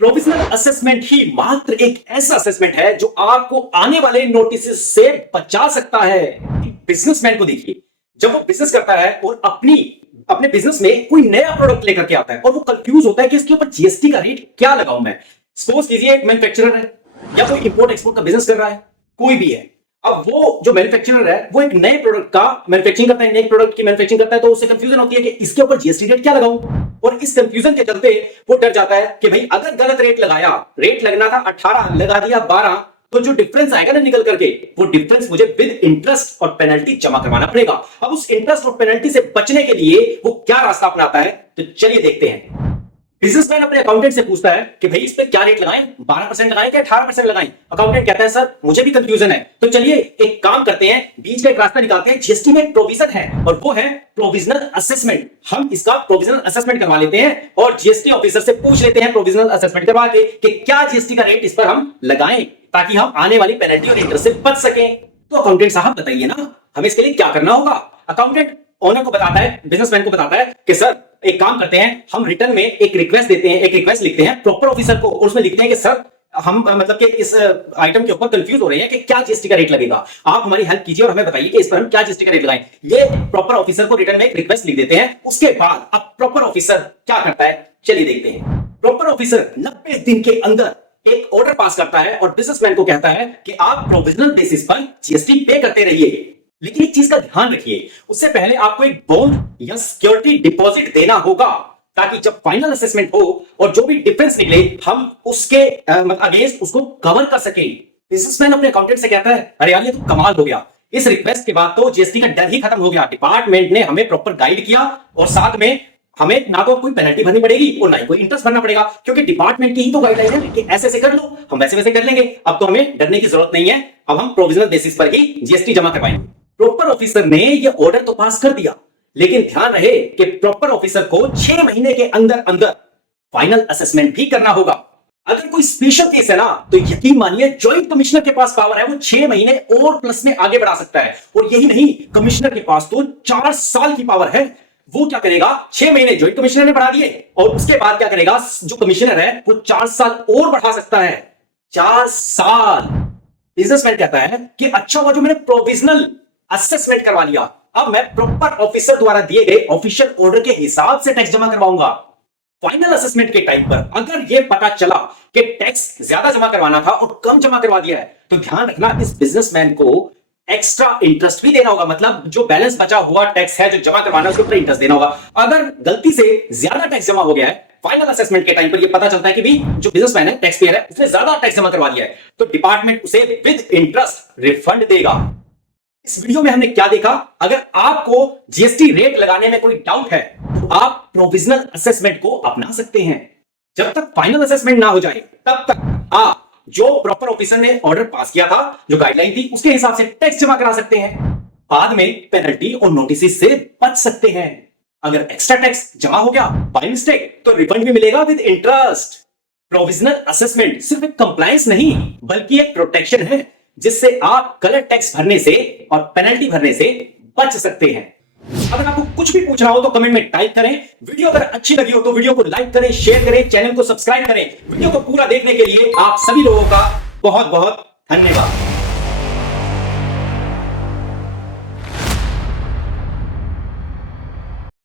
Provisional assessment ही मात्र एक ऐसा असेसमेंट है जो आपको आने वाले नोटिस से बचा सकता है। बिजनेसमैन को देखिए, जब वो बिजनेस करता है और अपने बिजनेस में कोई नया प्रोडक्ट लेकर के आता है और वो कंफ्यूज होता है कि इसके ऊपर जीएसटी का रेट क्या लगाऊं मैं। सपोज कीजिए एक मैन्युफैक्चरर है या कोई इंपोर्ट एक्सपोर्ट का बिजनेस कर रहा है, कोई भी है। अब वो जो मैन्युफैक्चरर है वो एक नए प्रोडक्ट का मैन्युफैक्चरिंग करता है, नए प्रोडक्ट की मैन्युफैक्चरिंग करता है, तो उससे कंफ्यूजन होती है कि इसके ऊपर जीएसटी रेट क्या लगाऊं। और इस कंफ्यूजन के चलते वो डर जाता है कि भाई अगर गलत रेट लगाया, रेट लगना था 18 लगा दिया 12, तो जो डिफरेंस आएगा ना निकल करके, वो डिफरेंस मुझे विद इंटरेस्ट और पेनल्टी जमा करवाना पड़ेगा। अब उस इंटरेस्ट और पेनल्टी से बचने के लिए वो क्या रास्ता अपनाता है, तो चलिए देखते हैं। बिजनेसमैन अपने अकाउंटेंट से पूछता है कि भाई इस पे क्या रेट लगाएं, 12% लगाएं क्या 18% लगाएं। अकाउंटेंट कहता है सर मुझे भी कंफ्यूजन है, तो चलिए एक काम करते हैं, बीच का एक रास्ता निकालते हैं। जीएसटी में एक प्रोविजन है और वो है प्रोविजनल असेसमेंट। हम इसका प्रोविजनल असेसमेंट करवा लेते हैं और जीएसटी ऑफिसर से पूछ लेते हैं प्रोविजनल असेसमेंट करवा के कि क्या जीएसटी का रेट इस पर हम लगाएं ताकि हम आने वाली पेनल्टी और इंटरेस्ट से बच सकें। तो अकाउंटेंट साहब बताइए ना, हमें इसके लिए क्या करना होगा। अकाउंटेंट ओनर को बताता है, बिजनेसमैन को बताता है कि सर एक काम करते हैं, हम रिटर्न में एक रिक्वेस्ट देते हैं, एक रिक्वेस्ट लिखते हैं प्रॉपर ऑफिसर को और उसमें लिखते हैं कि सर हम मतलब कि इस आइटम के ऊपर कंफ्यूज हो रहे हैं कि क्या जीएसटी का रेट लगेगा, आप हमारी हेल्प कीजिए और हमें बताइए कि इस पर हम क्या जीएसटी का रेट लगाएं। ये प्रॉपर ऑफिसर को रिटर्न में एक रिक्वेस्ट लिख देते हैं। उसके बाद अब प्रॉपर ऑफिसर क्या करता है, चलिए देखते हैं। प्रॉपर ऑफिसर 90 दिन के अंदर एक ऑर्डर पास करता है और बिजनेसमैन को कहता है कि आप प्रोविजनल बेसिस पर जीएसटी पे करते रहिए, लेकिन एक चीज का ध्यान रखिए, उससे पहले आपको एक बॉन्ड या सिक्योरिटी डिपॉजिट देना होगा ताकि जब फाइनल असेसमेंट हो और जो भी डिफरेंस निकले हम उसके अगेंस्ट उसको कवर कर सके। बिजनेसमैन अपने अकाउंटेंट से कहता है अरे यार ये तो कमाल हो गया, इस रिक्वेस्ट के बाद तो जीएसटी का डर ही खत्म हो गया। डिपार्टमेंट ने हमें प्रॉपर गाइड किया और साथ में हमें ना तो कोई पेनल्टी भरनी पड़ेगी और ना ही कोई इंटरेस्ट भरना पड़ेगा, क्योंकि डिपार्टमेंट की ही तो गाइडलाइन है कि ऐसे ऐसे कर लो, हम वैसे वैसे कर लेंगे। अब तो हमें डरने की जरूरत नहीं है, अब हम प्रोविजनल बेसिस पर ही जीएसटी जमा करवाएंगे। प्रॉपर ऑफिसर ने ये ऑर्डर तो पास कर दिया, लेकिन ध्यान रहे कि प्रॉपर ऑफिसर को 6 महीने के अंदर अंदर फाइनल असेसमेंट भी करना होगा। अगर कोई स्पेशल केस है ना, तो यकीन मानिए ज्वाइंट कमिश्नर के पास पावर है, वो 6 महीने और प्लस में आगे बढ़ा सकता है। और यही नहीं, कमिश्नर के पास तो 4 साल की पावर है। वो क्या करेगा, 6 महीने ज्वाइंट कमिश्नर ने बढ़ा दिए और उसके बाद क्या करेगा, जो कमिश्नर है वो 4 साल और बढ़ा सकता है। 4 साल। बिजनेसमैन कहता है कि अच्छा हुआ जो मैंने प्रोविजनल असेसमेंट करवा लिया, अब मैं प्रॉपर ऑफिसर द्वारा दिए गए ऑफिशियल ऑर्डर के हिसाब से टैक्स जमा करवाऊंगा। फाइनल असेसमेंट के टाइम पर अगर यह पता चला कि टैक्स ज्यादा जमा करवाना था और कम जमा करवा दिया है, तो ध्यान रखना इस बिजनेसमैन को एक्स्ट्रा इंटरेस्ट भी देना होगा। मतलब जो बैलेंस बचा हुआ टैक्स है जो जमा करवाना है उसके ऊपर इंटरेस्ट देना होगा। अगर गलती से ज्यादा टैक्स जमा हो गया है, फाइनल असेसमेंट के टाइम पर यह पता चलता है कि भी जो बिजनेसमैन है, टैक्स पेयर है, उसने ज्यादा टैक्स जमा करवा दिया है, तो डिपार्टमेंट उसे विद इंटरेस्ट रिफंड देगा। इस वीडियो में हमने क्या देखा, अगर आपको जीएसटी रेट लगाने में कोई डाउट है तो आप प्रोविजनल असेसमेंट को अपना सकते हैं। जब तक फाइनल असेसमेंट ना हो जाए तब तक आप जो प्रॉपर ऑफिसर ने ऑर्डर पास किया था, जो गाइडलाइन थी, उसके हिसाब से टैक्स जमा करा सकते हैं। बाद में पेनल्टी और नोटिस से बच सकते हैं। अगर एक्स्ट्रा टैक्स जमा हो गया बाय मिस्टेक तो रिफंड भी मिलेगा विद इंटरेस्ट। प्रोविजनल असेसमेंट सिर्फ एक कंप्लायंस नहीं बल्कि एक प्रोटेक्शन है जिससे आप गलत टैक्स भरने से और पेनल्टी भरने से बच सकते हैं। अगर आपको कुछ भी पूछना हो तो कमेंट में टाइप करें। वीडियो अगर अच्छी लगी हो तो वीडियो को लाइक करें, शेयर करें, चैनल को सब्सक्राइब करें। वीडियो को पूरा देखने के लिए आप सभी लोगों का बहुत बहुत धन्यवाद।